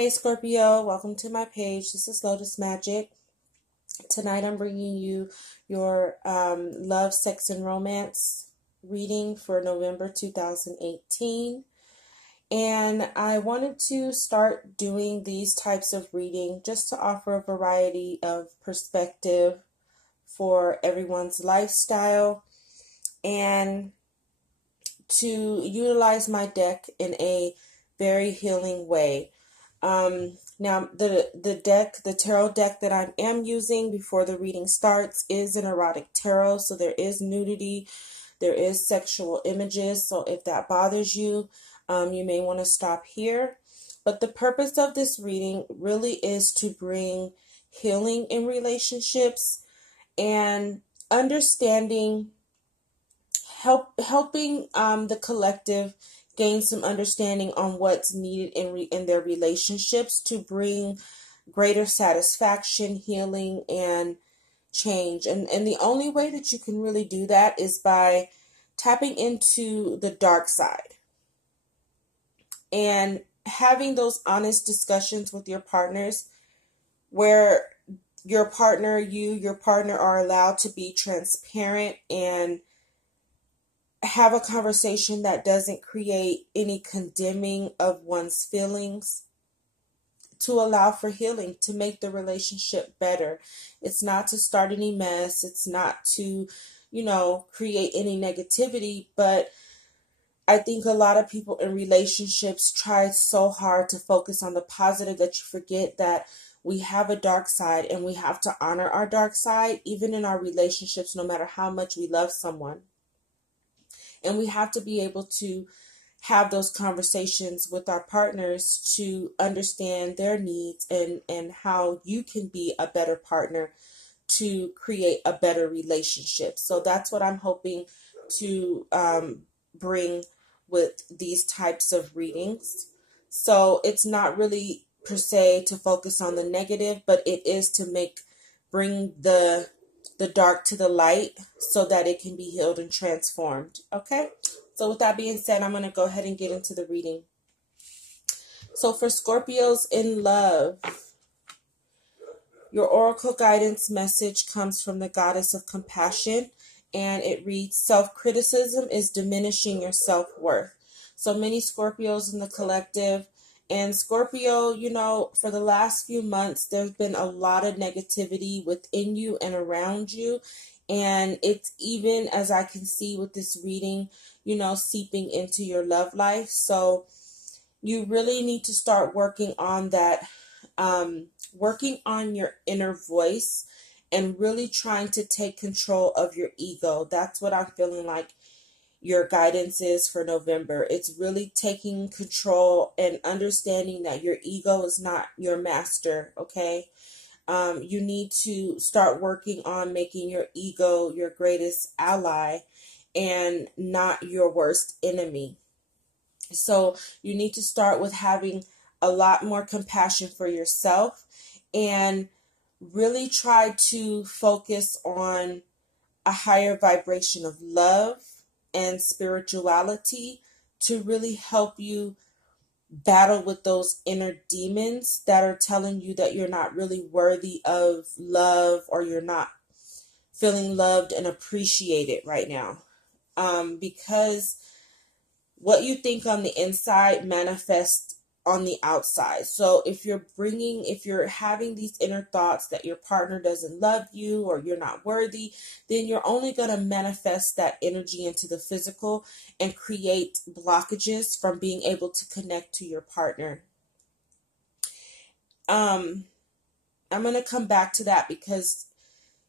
Hey Scorpio, welcome to my page. This is Lotus Magic. Tonight I'm bringing you your love, sex, and romance reading for November 2018. And I wanted to start doing these types of reading just to offer a variety of perspective for everyone's lifestyle and to utilize my deck in a very healing way. Now the tarot deck that I am using before the reading starts is an erotic tarot, so there is nudity, there is sexual images, so if that bothers you, you may want to stop here. But the purpose of this reading really is to bring healing in relationships and understanding, helping the collective gain some understanding on what's needed in their relationships to bring greater satisfaction, healing, and change. And the only way that you can really do that is by tapping into the dark side and having those honest discussions with your partners where your partner are allowed to be transparent and have a conversation that doesn't create any condemning of one's feelings, to allow for healing, to make the relationship better. It's not to start any mess. It's not to, create any negativity. But I think a lot of people in relationships try so hard to focus on the positive that you forget that we have a dark side and we have to honor our dark side, even in our relationships, no matter how much we love someone. And we have to be able to have those conversations with our partners to understand their needs and how you can be a better partner to create a better relationship. So that's what I'm hoping to bring with these types of readings. So it's not really per se to focus on the negative, but it is to bring the dark to the light so that it can be healed and transformed. Okay? So with that being said, I'm going to go ahead and get into the reading. So for Scorpios in love, your oracle guidance message comes from the goddess of compassion, and it reads, self-criticism is diminishing your self-worth. So many Scorpios in the collective. And Scorpio, for the last few months, there's been a lot of negativity within you and around you. And it's even, as I can see with this reading, seeping into your love life. So you really need to start working on that, working on your inner voice and really trying to take control of your ego. That's what I'm feeling like your guidance is for November. It's really taking control and understanding that your ego is not your master, okay? You need to start working on making your ego your greatest ally and not your worst enemy. So you need to start with having a lot more compassion for yourself and really try to focus on a higher vibration of love and spirituality to really help you battle with those inner demons that are telling you that you're not really worthy of love or you're not feeling loved and appreciated right now. Because what you think on the inside manifests on the outside. So if you're having these inner thoughts that your partner doesn't love you or you're not worthy, then you're only going to manifest that energy into the physical and create blockages from being able to connect to your partner. I'm going to come back to that because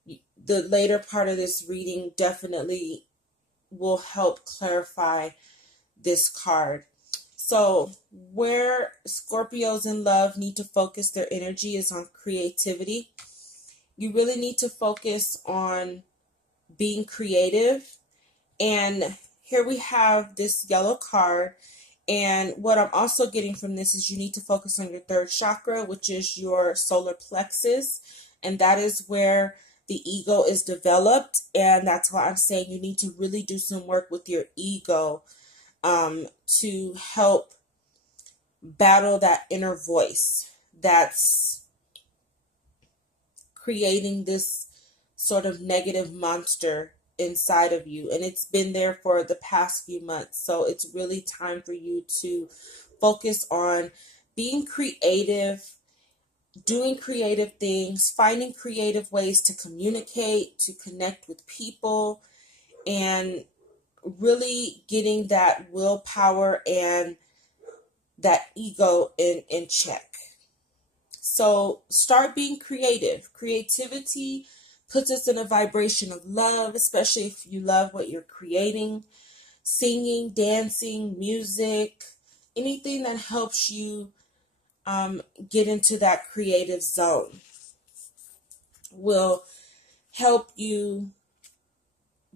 the later part of this reading definitely will help clarify this card. So where Scorpios in love need to focus their energy is on creativity. You really need to focus on being creative. And here we have this yellow card. And what I'm also getting from this is you need to focus on your third chakra, which is your solar plexus. And that is where the ego is developed. And that's why I'm saying you need to really do some work with your ego to help battle that inner voice that's creating this sort of negative monster inside of you. And it's been there for the past few months. So it's really time for you to focus on being creative, doing creative things, finding creative ways to communicate, to connect with people, and really getting that willpower and that ego in check. So start being creative. Creativity puts us in a vibration of love, especially if you love what you're creating. Singing, dancing, music, anything that helps you get into that creative zone will help you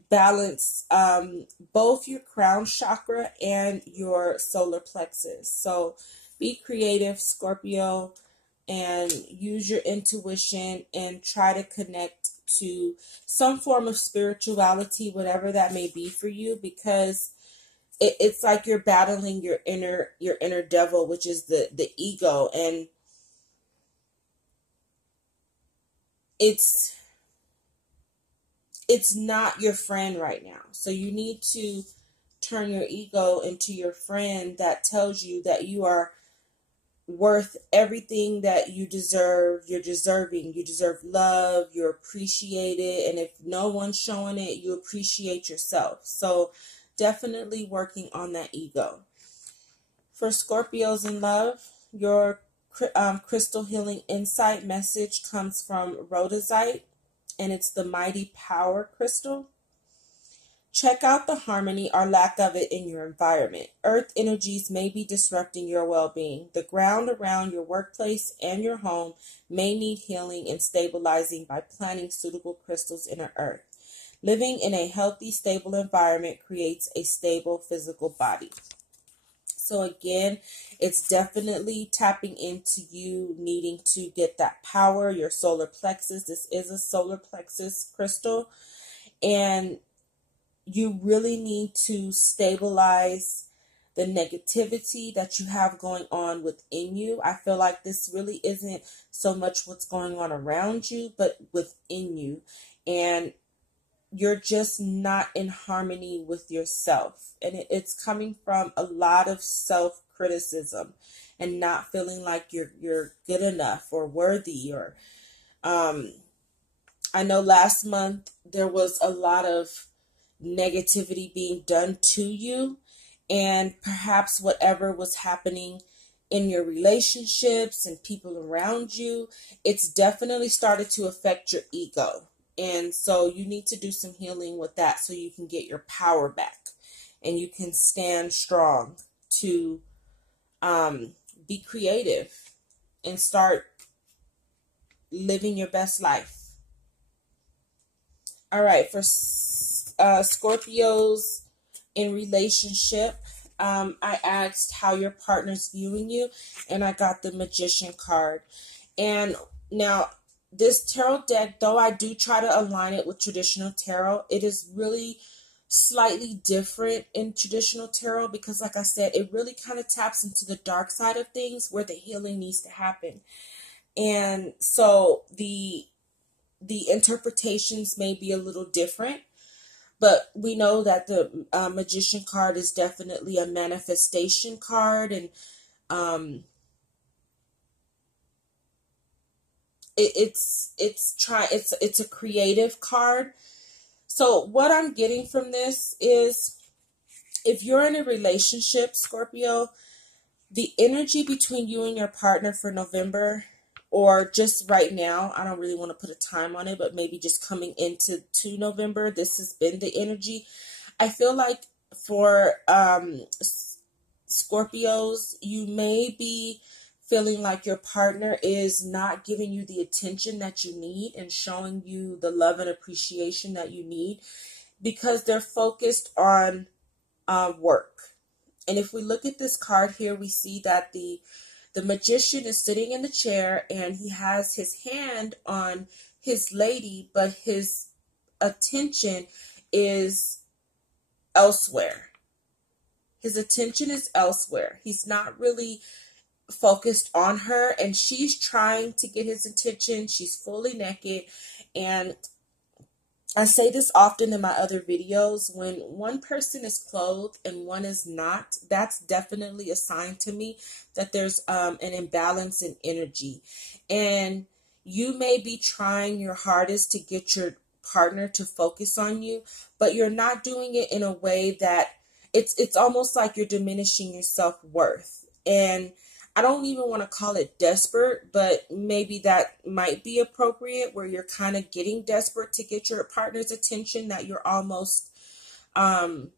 balance both your crown chakra and your solar plexus. So be creative, Scorpio, and use your intuition and try to connect to some form of spirituality, whatever that may be for you, because it's like you're battling your inner devil, which is the ego, and it's not your friend right now. So you need to turn your ego into your friend that tells you that you are worth everything that you deserve. You're deserving. You deserve love. You're appreciated. And if no one's showing it, you appreciate yourself. So definitely working on that ego. For Scorpios in love, your crystal healing insight message comes from rhodozite, and it's the Mighty Power crystal. Check out the harmony or lack of it in your environment. Earth energies may be disrupting your well-being. The ground around your workplace and your home may need healing and stabilizing by planting suitable crystals in the earth. Living in a healthy, stable environment creates a stable physical body. So again, it's definitely tapping into you needing to get that power, your solar plexus. This is a solar plexus crystal. And you really need to stabilize the negativity that you have going on within you. I feel like this really isn't so much what's going on around you, but within you. And you're just not in harmony with yourself. And it's coming from a lot of self-criticism and not feeling like you're good enough or worthy. Or I know last month there was a lot of negativity being done to you, and perhaps whatever was happening in your relationships and people around you, it's definitely started to affect your ego. And so you need to do some healing with that so you can get your power back and you can stand strong to be creative and start living your best life. All right, for Scorpios in relationship, I asked how your partner's viewing you, and I got the Magician card. And now this tarot deck, though I do try to align it with traditional tarot, it is really slightly different in traditional tarot because, like I said, it really kind of taps into the dark side of things where the healing needs to happen. And so the interpretations may be a little different, but we know that the Magician card is definitely a manifestation card, and it's a creative card. So what I'm getting from this is, if you're in a relationship, Scorpio, the energy between you and your partner for November, or just right now, I don't really want to put a time on it, but maybe just coming into November, this has been the energy. I feel like for Scorpios, you may be feeling like your partner is not giving you the attention that you need and showing you the love and appreciation that you need because they're focused on work. And if we look at this card here, we see that the magician is sitting in the chair and he has his hand on his lady, but his attention is elsewhere. His attention is elsewhere. He's not really focused on her, and she's trying to get his attention. She's fully naked, and I say this often in my other videos: when one person is clothed and one is not, that's definitely a sign to me that there's an imbalance in energy. And you may be trying your hardest to get your partner to focus on you, but you're not doing it in a way that it's almost like you're diminishing your self-worth. And I don't even want to call it desperate, but maybe that might be appropriate, where you're kind of getting desperate to get your partner's attention, that you're almost, I'm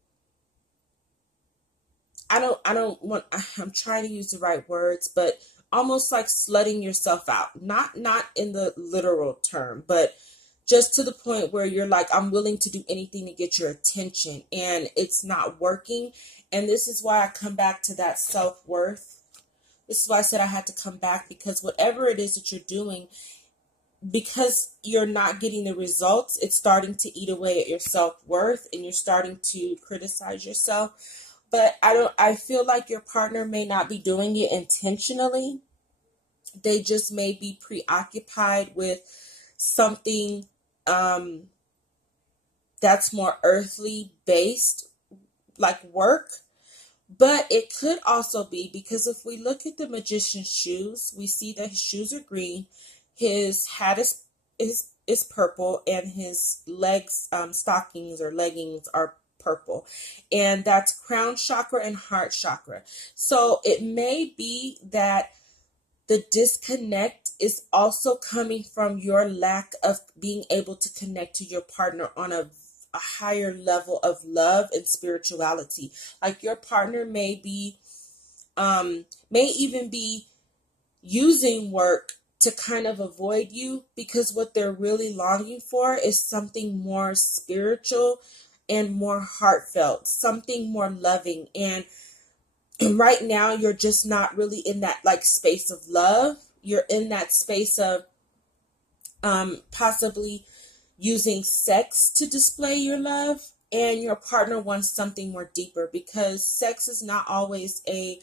trying to use the right words, but almost like slutting yourself out. Not in the literal term, but just to the point where you're like, I'm willing to do anything to get your attention, and it's not working. And this is why I come back to that self-worth. This is why I said I had to come back, because whatever it is that you're doing, because you're not getting the results, it's starting to eat away at your self-worth, and you're starting to criticize yourself. But I feel like your partner may not be doing it intentionally. They just may be preoccupied with something that's more earthly based, like work. But it could also be because if we look at the magician's shoes, we see that his shoes are green, his hat is purple, and his legs, stockings or leggings, are purple. And that's crown chakra and heart chakra. So it may be that the disconnect is also coming from your lack of being able to connect to your partner on a higher level of love and spirituality. Like your partner may even be using work to kind of avoid you, because what they're really longing for is something more spiritual and more heartfelt, something more loving. And right now you're just not really in that like space of love. You're in that space of possibly using sex to display your love, and your partner wants something more deeper, because sex is not always a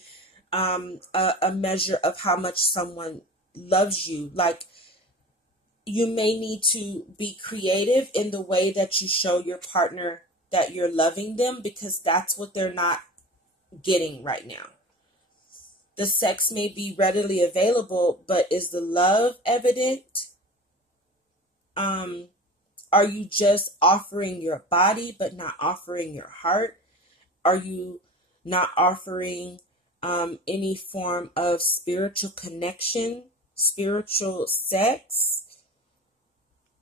measure of how much someone loves you. Like, you may need to be creative in the way that you show your partner that you're loving them, because that's what they're not getting right now. The sex may be readily available, but is the love evident? Are you just offering your body but not offering your heart? Are you not offering any form of spiritual connection, spiritual sex?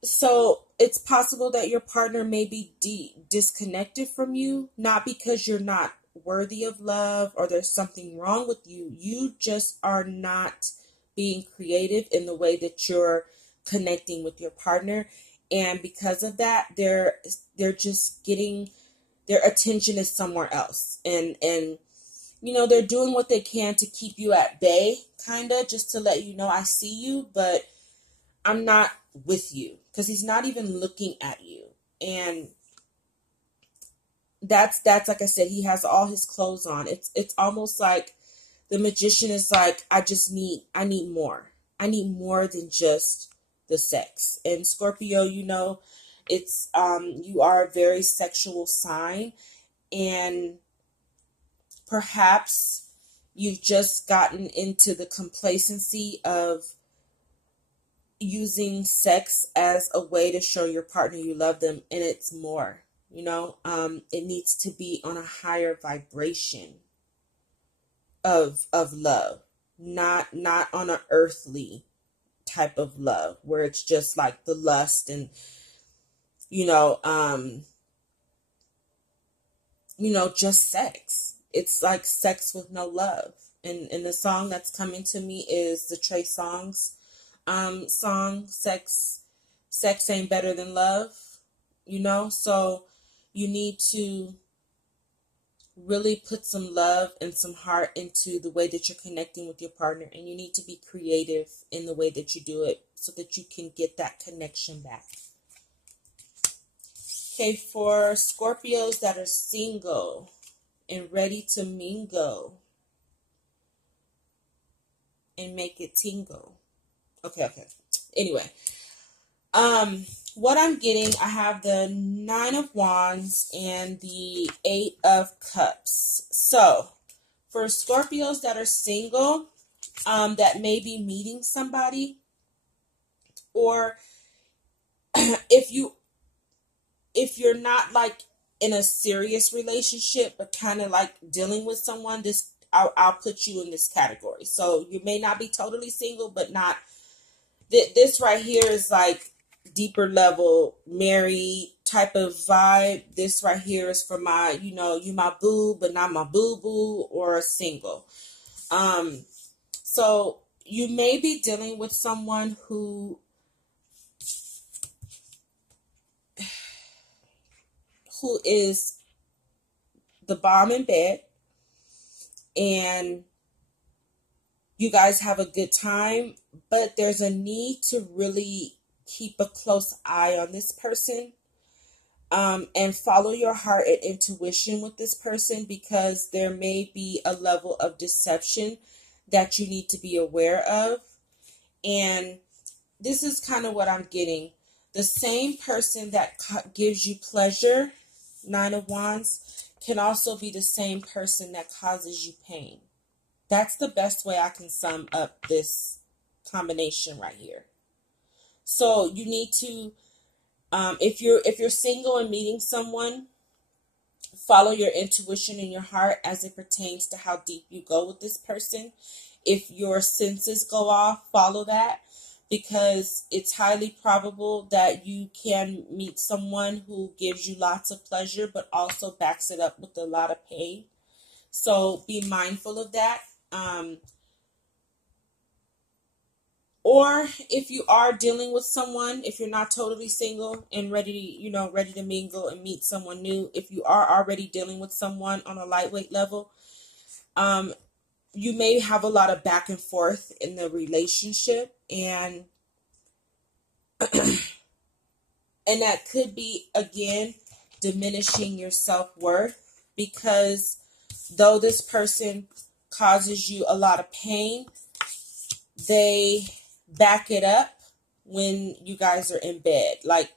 So it's possible that your partner may be disconnected from you, not because you're not worthy of love or there's something wrong with you. You just are not being creative in the way that you're connecting with your partner. And because of that, they're just getting, their attention is somewhere else. And you know, they're doing what they can to keep you at bay, kind of, just to let you know, I see you, but I'm not with you, because he's not even looking at you. And that's like I said, he has all his clothes on. It's almost like the magician is like, I need more. I need more than just the sex. And Scorpio, you know, it's you are a very sexual sign, and perhaps you've just gotten into the complacency of using sex as a way to show your partner you love them, and it's more. You know, it needs to be on a higher vibration of love, not on an earthly type of love where it's just like the lust and just sex. It's like sex with no love. And the song that's coming to me is the Trey Songz song, Sex Ain't Better Than Love, so you need to really put some love and some heart into the way that you're connecting with your partner, and you need to be creative in the way that you do it so that you can get that connection back. Okay, for Scorpios that are single and ready to mingle, and make it tingle. Okay. Anyway, what I'm getting, I have the 9 of Wands and the 8 of Cups. So, for Scorpios that are single, that may be meeting somebody, or if you're not like in a serious relationship, but kind of like dealing with someone, I'll put you in this category. So you may not be totally single, but not this right here is like deeper level married type of vibe. This right here is for my, you my boo, but not my boo boo, or a single. So you may be dealing with someone who is the bomb in bed, and you guys have a good time, but there's a need to really keep a close eye on this person, and follow your heart and intuition with this person, because there may be a level of deception that you need to be aware of. And this is kind of what I'm getting. The same person that gives you pleasure, 9 of Wands, can also be the same person that causes you pain. That's the best way I can sum up this combination right here. So you need to, if you're single and meeting someone, follow your intuition in your heart as it pertains to how deep you go with this person. If your senses go off, follow that, because it's highly probable that you can meet someone who gives you lots of pleasure, but also backs it up with a lot of pain. So be mindful of that. Or if you are dealing with someone, if you're not totally single and ready to mingle and meet someone new, if you are already dealing with someone on a lightweight level, you may have a lot of back and forth in the relationship, and and that could be, again, diminishing your self-worth, because though this person causes you a lot of pain, they back it up when you guys are in bed. Like,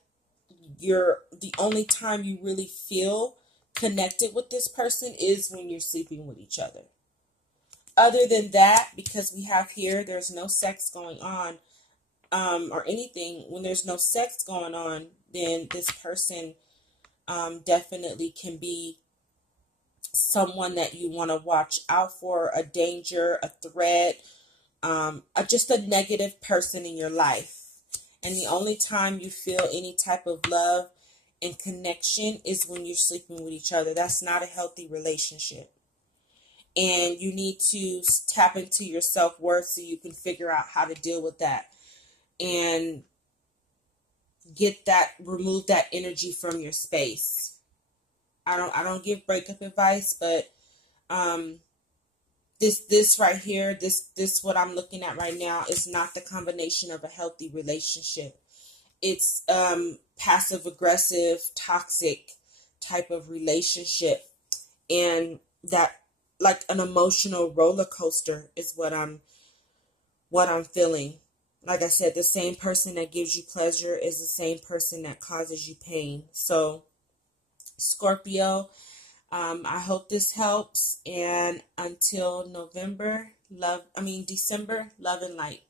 the only time you really feel connected with this person is when you're sleeping with each other. Other than that, because we have here, there's no sex going on, or anything. When there's no sex going on, then this person definitely can be someone that you want to watch out for, a danger, a threat, just a negative person in your life. And the only time you feel any type of love and connection is when you're sleeping with each other. That's not a healthy relationship. And you need to tap into your self-worth so you can figure out how to deal with that and remove that energy from your space. I don't give breakup advice, but this right here, this what I'm looking at right now is not the combination of a healthy relationship. It's passive aggressive, toxic type of relationship, and that, like an emotional roller coaster, is what I'm feeling. Like I said, the same person that gives you pleasure is the same person that causes you pain. So, Scorpio, I hope this helps. And until December, love and light.